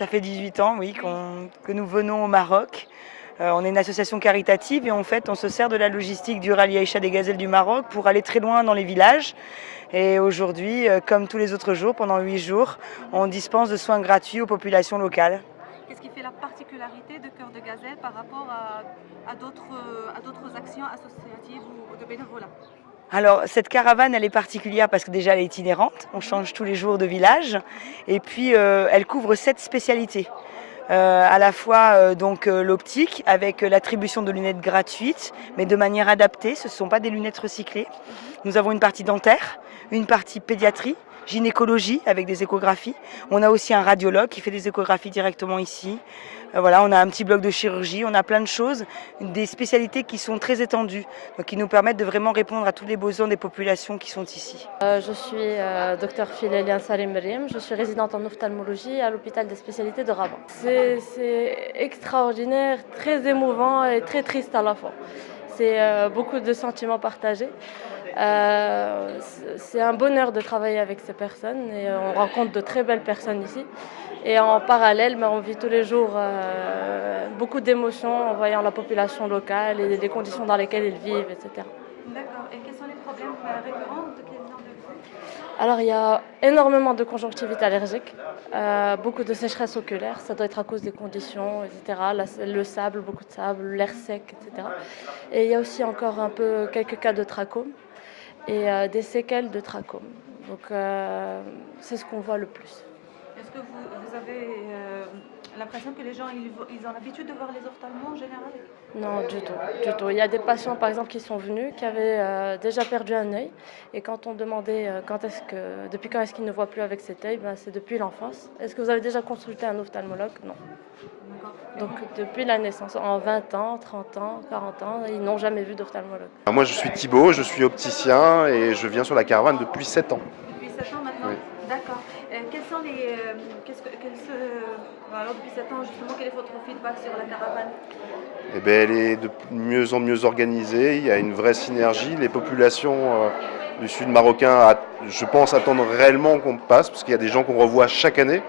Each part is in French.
Ça fait 18 ans, oui, que nous venons au Maroc. On est une association caritative et en fait, on se sert de la logistique du Rallye Aïcha des Gazelles du Maroc pour aller très loin dans les villages. Et aujourd'hui, comme tous les autres jours, pendant 8 jours, on dispense de soins gratuits aux populations locales. Qu'est-ce qui fait la particularité de Cœur de Gazelle par rapport à d'autres actions associatives ou de bénévolat? Alors cette caravane, elle est particulière parce que déjà elle est itinérante, on change tous les jours de village et puis elle couvre 7 spécialités. À la fois l'optique avec l'attribution de lunettes gratuites mais de manière adaptée, ce ne sont pas des lunettes recyclées. Nous avons une partie dentaire, une partie pédiatrie, gynécologie avec des échographies. On a aussi un radiologue qui fait des échographies directement ici. Voilà, on a un petit bloc de chirurgie, on a plein de choses, des spécialités qui sont très étendues, donc qui nous permettent de vraiment répondre à tous les besoins des populations qui sont ici. Je suis Dr Philéliane Salim Merim, je suis résidente en ophtalmologie à l'hôpital des spécialités de Rabat. C'est extraordinaire, très émouvant et très triste à la fois. C'est beaucoup de sentiments partagés. C'est un bonheur de travailler avec ces personnes et on rencontre de très belles personnes ici. Et en parallèle, on vit tous les jours beaucoup d'émotions en voyant la population locale et les conditions dans lesquelles ils vivent, etc. D'accord. Et quels sont les problèmes récurrents de quels gens de vous? Alors, il y a énormément de conjonctivite allergique, beaucoup de sécheresse oculaire, ça doit être à cause des conditions, etc. Le sable, beaucoup de sable, l'air sec, etc. Et il y a aussi encore un peu quelques cas de trachome et des séquelles de trachome. Donc, c'est ce qu'on voit le plus. Est-ce que vous avez l'impression que les gens ils ont l'habitude de voir les ophtalmos en général? Non, du tout, du tout. Il y a des patients, par exemple, qui sont venus, qui avaient déjà perdu un œil. Et quand on demandait depuis quand est-ce qu'ils ne voient plus avec cet œil, c'est depuis l'enfance. Est-ce que vous avez déjà consulté un ophtalmologue? Non. Donc depuis la naissance, en 20 ans, 30 ans, 40 ans, ils n'ont jamais vu d'ophtalmologue. Moi je suis Thibaut, je suis opticien et je viens sur la caravane depuis 7 ans. Depuis 7 ans maintenant? Oui. D'accord. Quels sont les. Alors, depuis 7 ans, justement, quel est votre feedback sur la caravane? Eh ben, elle est de mieux en mieux organisée, il y a une vraie synergie. Les populations du sud marocain, je pense, attendent réellement qu'on passe, parce qu'il y a des gens qu'on revoit chaque année.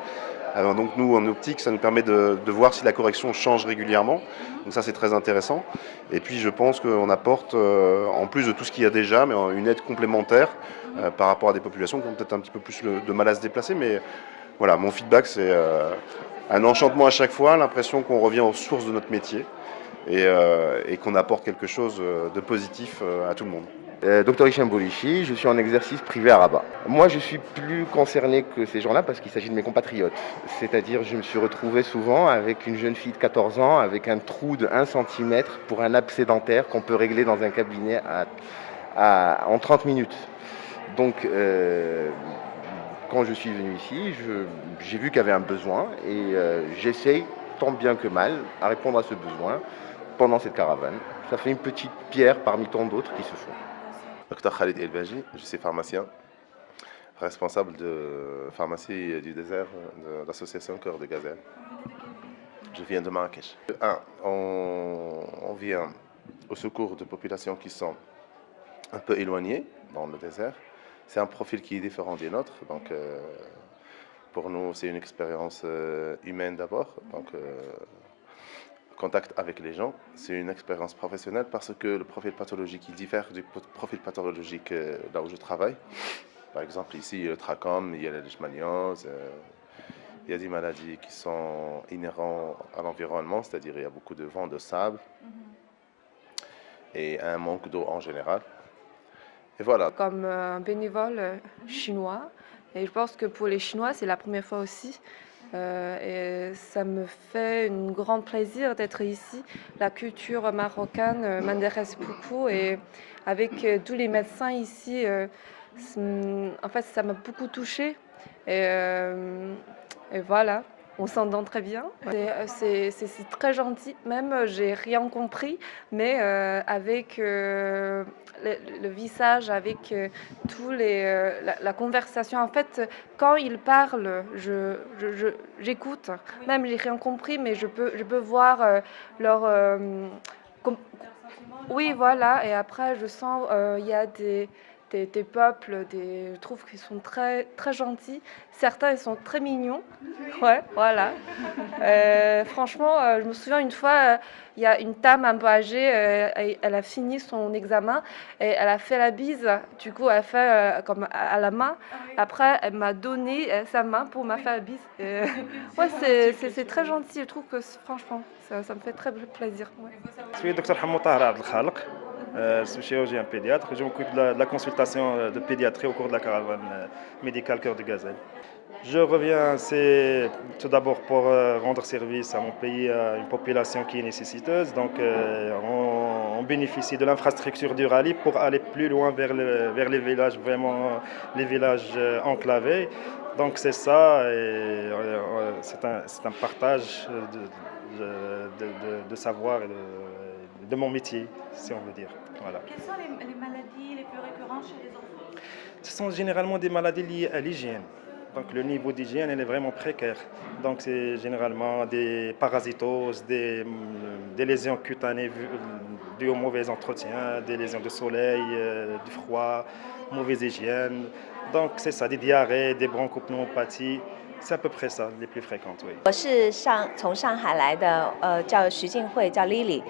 Alors, donc nous, en optique, ça nous permet de voir si la correction change régulièrement. Donc ça, c'est très intéressant. Et puis, je pense qu'on apporte, en plus de tout ce qu'il y a déjà, mais une aide complémentaire par rapport à des populations qui ont peut-être un petit peu plus de mal à se déplacer. Mais voilà, mon feedback, c'est un enchantement à chaque fois, l'impression qu'on revient aux sources de notre métier et qu'on apporte quelque chose de positif à tout le monde. Docteur Hicham Boulichi, je suis en exercice privé à Rabat. Moi, je suis plus concerné que ces gens-là parce qu'il s'agit de mes compatriotes. C'est-à-dire, je me suis retrouvé souvent avec une jeune fille de 14 ans avec un trou de 1 cm pour un abcès dentaire qu'on peut régler dans un cabinet en 30 minutes. Donc, quand je suis venu ici, j'ai vu qu'il y avait un besoin et j'essaye, tant bien que mal, à répondre à ce besoin pendant cette caravane. Ça fait une petite pierre parmi tant d'autres qui se font. Docteur Khalid Elbaji, je suis pharmacien, responsable de pharmacie du désert de l'association Cœur de Gazelle. Je viens de Marrakech. On vient au secours de populations qui sont un peu éloignées dans le désert. C'est un profil qui est différent des nôtres, donc pour nous c'est une expérience humaine d'abord. Donc, contact avec les gens, c'est une expérience professionnelle parce que le profil pathologique il diffère du profil pathologique là où je travaille. Par exemple ici le trachome, il y a la leishmaniose, il y a des maladies qui sont inhérentes à l'environnement, c'est-à-dire il y a beaucoup de vent, de sable et un manque d'eau en général. Et voilà. Comme un bénévole chinois, et je pense que pour les Chinois c'est la première fois aussi. Et ça me fait un grand plaisir d'être ici. La culture marocaine m'intéresse beaucoup et avec tous les médecins ici, en fait, ça m'a beaucoup touchée. Et voilà, on s'entend très bien. C'est très gentil. Même, j'ai rien compris, mais avec le visage, avec la conversation. En fait, quand ils parlent, j'écoute. Même, j'ai rien compris, mais je peux voir leur... com- oui, voilà. Et après, je sens il y a des peuples, je trouve qu'ils sont très, très gentils. Certains, ils sont très mignons. Ouais, voilà. Franchement, je me souviens une fois, il y a une dame un peu âgée, elle a fini son examen et elle a fait la bise. Du coup, elle a fait comme à la main. Après, elle m'a donné sa main pour m'a faire la bise. Ouais, c'est très gentil. Je trouve que franchement, ça me fait très plaisir. Ouais. Je suis Dr Hamoud Tahar Abdel Khalq, je suis chirurgien pédiatre. Je m'occupe de la consultation de pédiatrie au cours de la caravane médicale Cœur de Gazelle. Je reviens, c'est tout d'abord pour rendre service à mon pays, à une population qui est nécessiteuse. Donc, on bénéficie de l'infrastructure du rallye pour aller plus loin vers les villages, vraiment les villages enclavés. Donc, c'est ça, et c'est un partage de savoir et de mon métier, si on veut dire. Voilà. Quelles sont les maladies les plus récurrentes chez les enfants? Ce sont généralement des maladies liées à l'hygiène. Donc le niveau d'hygiène elle est vraiment précaire. Donc c'est généralement des parasitoses, des lésions cutanées dues au mauvais entretien, des lésions de soleil, du froid, mauvaise hygiène. Donc c'est ça, des diarrhées, des bronchopneumopathies. C'est à peu près ça, les plus fréquentes, oui. 我是从上海来的，叫徐静慧，叫 Lily。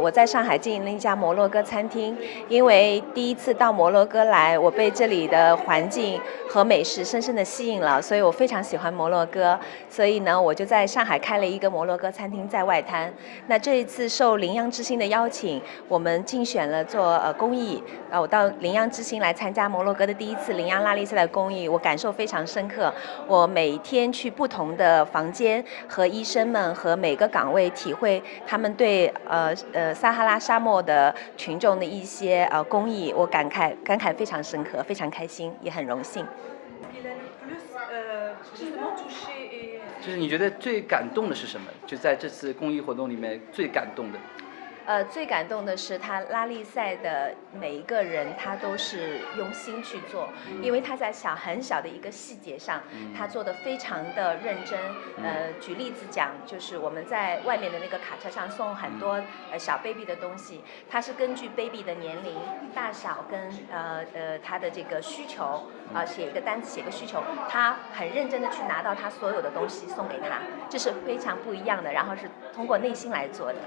我在上海经营了一家摩洛哥餐厅，因为第一次到摩洛哥来，我被这里的环境和美食深深的吸引了，所以我非常喜欢摩洛哥。所以呢，我就在上海开了一个摩洛哥餐厅在外滩。那这一次受羚羊之星的邀请，我们竞选了做公益。我到羚羊之星来参加摩洛哥的第一次羚羊拉力赛的公益，我感受非常深刻。我每天去不同的房间和医生们和每个岗位体会他们对撒哈拉沙漠的群众的一些公益，我感慨非常深刻，非常开心，也很荣幸。就是你觉得最感动的是什么？就在这次公益活动里面最感动的。最感动的是他拉力赛的每一个人，他都是用心去做，因为他在很小的一个细节上，他做得非常的认真。举例子讲，就是我们在外面的那个卡车上送很多小 baby 的东西，他是根据 baby 的年龄、大小跟他的这个需求写一个单子，写个需求，他很认真的去拿到他所有的东西送给他，这是非常不一样的，然后是通过内心来做的。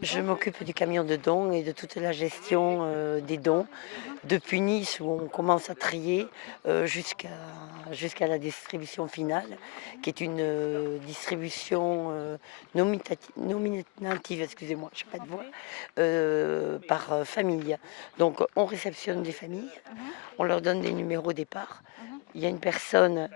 Je m'occupe du camion de dons et de toute la gestion des dons, depuis Nice où on commence à trier jusqu'à la distribution finale, qui est une distribution nominative, excusez-moi, je n'ai pas de voix, par famille. Donc on réceptionne des familles, on leur donne des numéros départ. Il y a une personne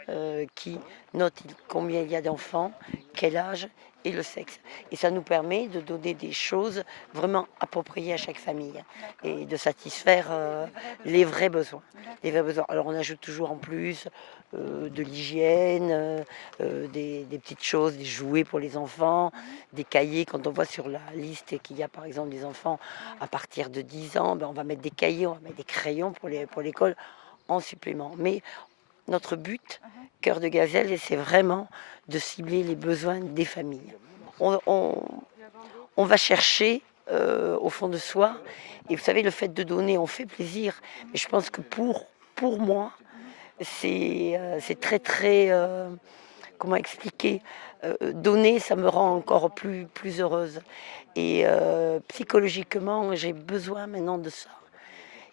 qui note combien il y a d'enfants, quel âge et le sexe. Et ça nous permet de donner des choses vraiment appropriées à chaque famille et de satisfaire les vrais besoins. Alors on ajoute toujours en plus de l'hygiène, des petites choses, des jouets pour les enfants, des cahiers. Quand on voit sur la liste qu'il y a par exemple des enfants à partir de 10 ans, on va mettre des cahiers, on va mettre des crayons pour l'école en supplément. Mais notre but, Cœur de Gazelle, c'est vraiment de cibler les besoins des familles. On va chercher au fond de soi, et vous savez, le fait de donner, on fait plaisir, mais je pense que pour moi, c'est très, comment expliquer, donner, ça me rend encore plus heureuse. Et psychologiquement, j'ai besoin maintenant de ça.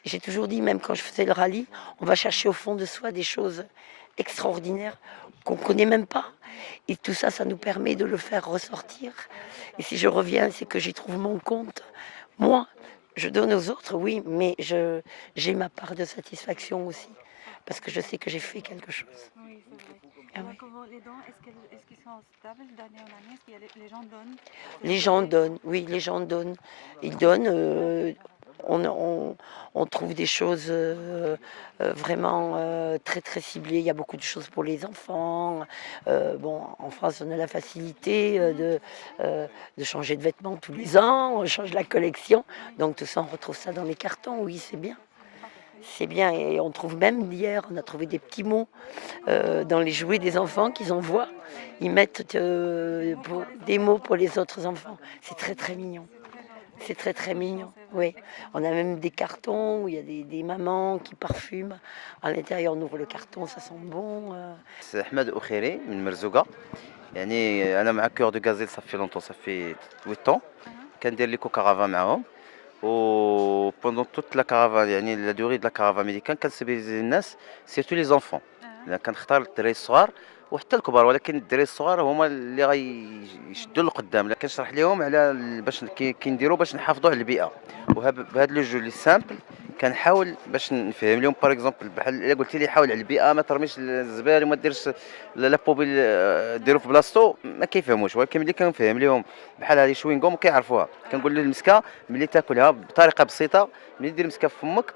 J'ai toujours dit, même quand je faisais le rallye, on va chercher au fond de soi des choses extraordinaires qu'on ne connaît même pas. Et tout ça, ça nous permet de le faire ressortir. Et si je reviens, c'est que j'y trouve mon compte. Moi, je donne aux autres, oui, mais j'ai ma part de satisfaction aussi. Parce que je sais que j'ai fait quelque chose. Ah ouais. Comment les dons, est-ce qu'ils sont stables d'année en année? Est-ce qu'il y a les gens donnent? Les gens donnent, oui, les gens donnent. Ils donnent. On trouve des choses vraiment très très ciblées. Il y a beaucoup de choses pour les enfants. Bon, en France, on a la facilité de changer de vêtements tous les ans. On change la collection. Donc tout ça, on retrouve ça dans les cartons. Oui, c'est bien. C'est bien. Et on trouve même hier, on a trouvé des petits mots dans les jouets des enfants qu'ils envoient. Ils mettent des mots pour les autres enfants. C'est très très mignon. C'est très très mignon, oui. On a même des cartons où il y a des mamans qui parfument. À l'intérieur, on ouvre le carton, ça sent bon. أحمد أخيري من مرزوقة. يعني أنا مع كور دو غازيل صافي لونطون صافي 8 ans. كندير ليكو كارافان معاهم. و بوندون توت لا كارافان يعني لا دوري د لا كارافان ميديكال كنسبيزي الناس سيرتو لي زونفون. كنختار الدراري الصغار وحتى الكبار ولكن الدراري الصغار هما اللي غيشدوا لقدام. كنشرح لهم على باش كنديروا باش نحافظوا على البيئه وبهذا لو جو لي سامبل كنحاول باش نفهم لهم باغ اكزومبل بحال الا قلتي لي حاول على البيئه ما ترميش الزبال وما ديرش لا بوبيل ديرو في بلاصتو ما كيفهموش. ولكن ملي كنفهم لهم بحال هذه شوينغوم كيعرفوها كنقول له المسكه ملي تاكلها بطريقه بسيطه ملي دير المسكه في فمك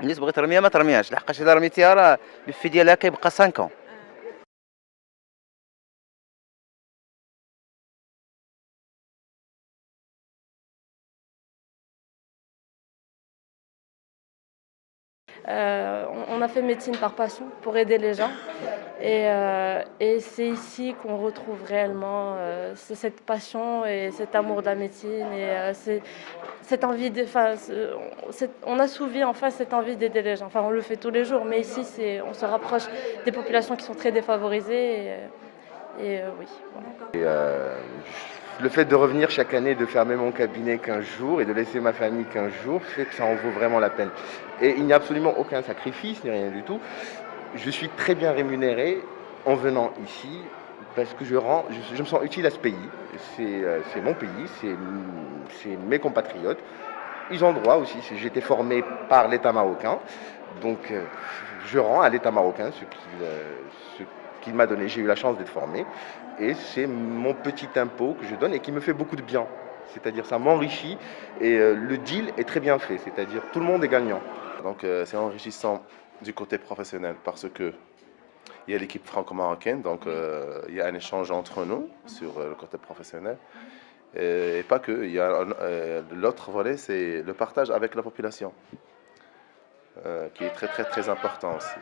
ملي تبغي ترميها ما ترميهاش لحقاش الا رميتيها راه الفي ديالها كيبقى 5 ans. On a fait médecine par passion pour aider les gens. Et c'est ici qu'on retrouve réellement cette passion et cet amour de la médecine. Et cette envie on assouvit enfin cette envie d'aider les gens. Enfin, on le fait tous les jours, mais ici, on se rapproche des populations qui sont très défavorisées. Oui. Voilà. Le fait de revenir chaque année, de fermer mon cabinet 15 jours et de laisser ma famille 15 jours, fait que ça en vaut vraiment la peine. Et il n'y a absolument aucun sacrifice, ni rien du tout. Je suis très bien rémunéré en venant ici parce que je me sens utile à ce pays. C'est mon pays, c'est mes compatriotes. Ils ont droit aussi, j'ai été formé par l'État marocain, donc je rends à l'État marocain ce qu'il m'a donné. J'ai eu la chance d'être formé et c'est mon petit impôt que je donne et qui me fait beaucoup de bien. C'est-à-dire ça m'enrichit et le deal est très bien fait, c'est-à-dire tout le monde est gagnant. Donc c'est enrichissant du côté professionnel parce que il y a l'équipe franco-marocaine, donc il y a un échange entre nous sur le côté professionnel. Et pas que, il y a l'autre volet, c'est le partage avec la population, qui est très très très important aussi.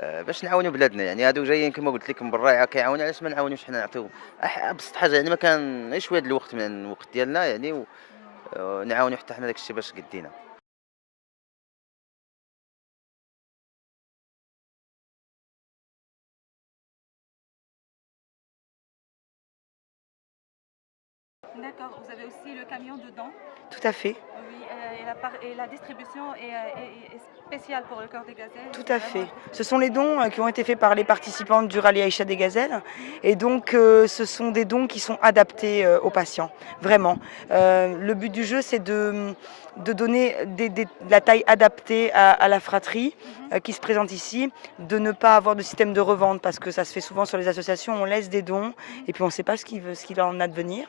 باش نعاونوا بلادنا يعني هادو جايين كما قلت لك من برا كيعاونوا علاش ما نعاونوش حنا نعطيو ابسط حاجه يعني ما كان غير شويه د الوقت من الوقت ديالنا يعني ونعاونوا حتى حنا داكشي باش قدينا. D'accord, vous avez aussi le camion dedans. Tout à fait. Oui, et la distribution est spéciale pour le cœur des gazelles. Tout à fait. Ce sont les dons qui ont été faits par les participantes du rallye Aïcha des Gazelles. Et donc, ce sont des dons qui sont adaptés aux patients, vraiment. Le but du jeu, c'est de donner la taille adaptée à la fratrie qui se présente ici, de ne pas avoir de système de revente parce que ça se fait souvent sur les associations, on laisse des dons et puis on ne sait pas ce qu'il en advenir.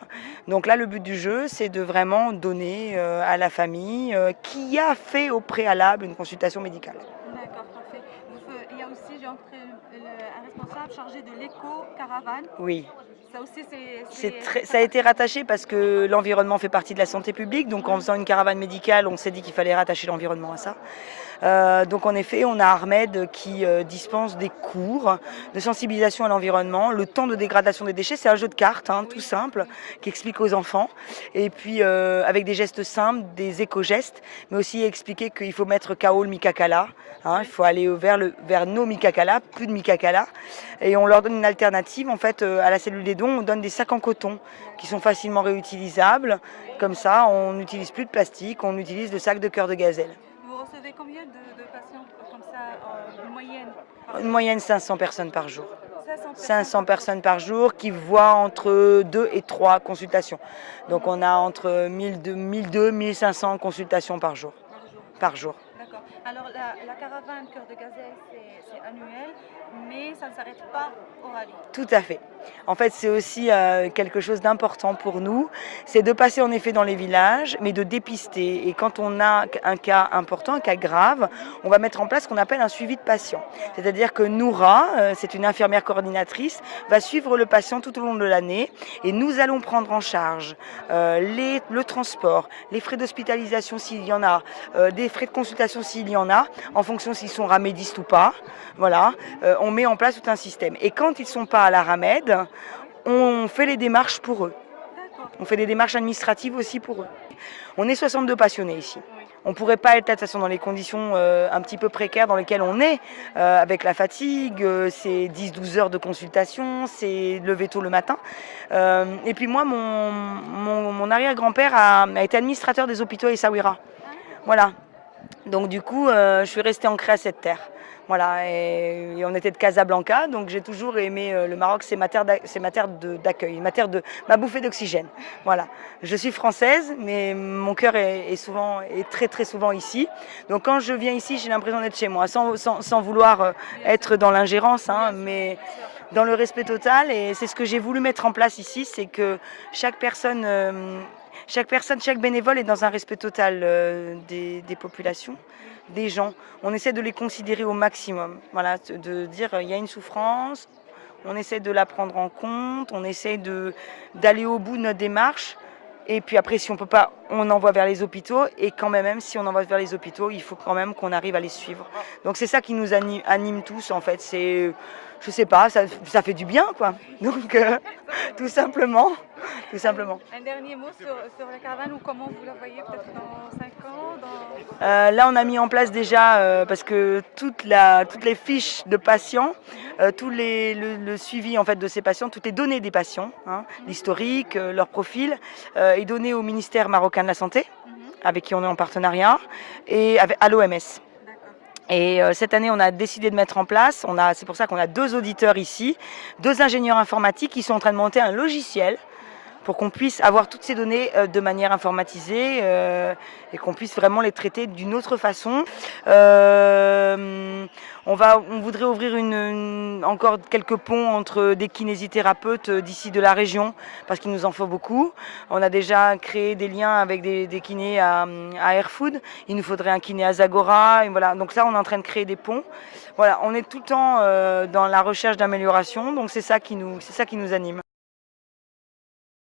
Donc là, le but du jeu, c'est de vraiment donner à la famille qui a fait au préalable une consultation médicale. D'accord, parfait. Il y a aussi, j'ai entré un responsable chargé de l'éco-caravane. Oui. Ça aussi, ça a été rattaché parce que l'environnement fait partie de la santé publique. Donc en faisant une caravane médicale, on s'est dit qu'il fallait rattacher l'environnement à ça. Donc en effet, on a Ahmed qui dispense des cours de sensibilisation à l'environnement. Le temps de dégradation des déchets, c'est un jeu de cartes, tout simple, qui explique aux enfants. Et puis avec des gestes simples, des éco-gestes, mais aussi expliquer qu'il faut mettre KO le Mikakala. Il faut aller vers nos Mikakala, plus de Mikakala. Et on leur donne une alternative. En fait, à la cellule des dons, on donne des sacs en coton qui sont facilement réutilisables. Comme ça, on n'utilise plus de plastique, on utilise le sac de cœur de gazelle. Vous recevez combien de patients comme ça, une moyenne? Une moyenne 500 personnes par jour. 500 personnes par jour qui voient entre 2 et 3 consultations. Donc on a entre 1200 et 1500 consultations par jour. D'accord. Alors la caravane Cœur de Gazelle, c'est annuel, mais ça ne s'arrête pas au rallye. Tout à fait. En fait, c'est aussi quelque chose d'important pour nous, c'est de passer en effet dans les villages, mais de dépister. Et quand on a un cas important, un cas grave, on va mettre en place ce qu'on appelle un suivi de patient. C'est-à-dire que Noura, c'est une infirmière coordinatrice, va suivre le patient tout au long de l'année et nous allons prendre en charge le transport, les frais d'hospitalisation s'il y en a, des frais de consultation s'il y en a, en fonction s'ils sont ramédistes ou pas. Voilà, on met en place tout un système. Et quand ils ne sont pas à la Ramed, on fait les démarches pour eux. On fait des démarches administratives aussi pour eux. On est 62 passionnés ici. On ne pourrait pas être de toute façon dans les conditions un petit peu précaires dans lesquelles on est, avec la fatigue, c'est 10-12 heures de consultation, c'est lever tôt le matin. Et puis moi, mon arrière-grand-père a été administrateur des hôpitaux à Essaouira. Voilà. Donc du coup, je suis restée ancrée à cette terre. Voilà, et on était de Casablanca, donc j'ai toujours aimé le Maroc, c'est ma terre d'accueil, ma bouffée d'oxygène. Voilà, je suis française, mais mon cœur est très très souvent ici. Donc quand je viens ici, j'ai l'impression d'être chez moi, sans vouloir être dans l'ingérence, hein, mais dans le respect total. Et c'est ce que j'ai voulu mettre en place ici, c'est que chaque bénévole est dans un respect total des populations, des gens. On essaie de les considérer au maximum. Voilà, de dire il y a une souffrance, on essaie de la prendre en compte, on essaie d'aller au bout de notre démarche. Et puis après, si on ne peut pas, on envoie vers les hôpitaux. Et quand même si on envoie vers les hôpitaux, il faut quand même qu'on arrive à les suivre. Donc c'est ça qui nous anime tous en fait. C'est, je sais pas, ça fait du bien quoi. Donc tout simplement. Tout simplement. Un dernier mot sur la caravane ou comment vous la voyez peut-être dans 5 ans Là, on a mis en place déjà, parce que toutes les fiches de patients, le suivi en fait, de ces patients, toutes les données des patients, hein, l'historique, leur profil, est donné au ministère marocain de la Santé, avec qui on est en partenariat, et à l'OMS. Et cette année, on a décidé de mettre en place, c'est pour ça qu'on a 2 auditeurs ici, 2 ingénieurs informatiques qui sont en train de monter un logiciel pour qu'on puisse avoir toutes ces données de manière informatisée et qu'on puisse vraiment les traiter d'une autre façon. On voudrait ouvrir encore quelques ponts entre des kinésithérapeutes d'ici de la région, parce qu'il nous en faut beaucoup. On a déjà créé des liens avec des kinés à Airfood. Il nous faudrait un kiné à Zagora. Et voilà. Donc là, on est en train de créer des ponts. Voilà, on est tout le temps dans la recherche d'amélioration, donc c'est ça qui nous anime.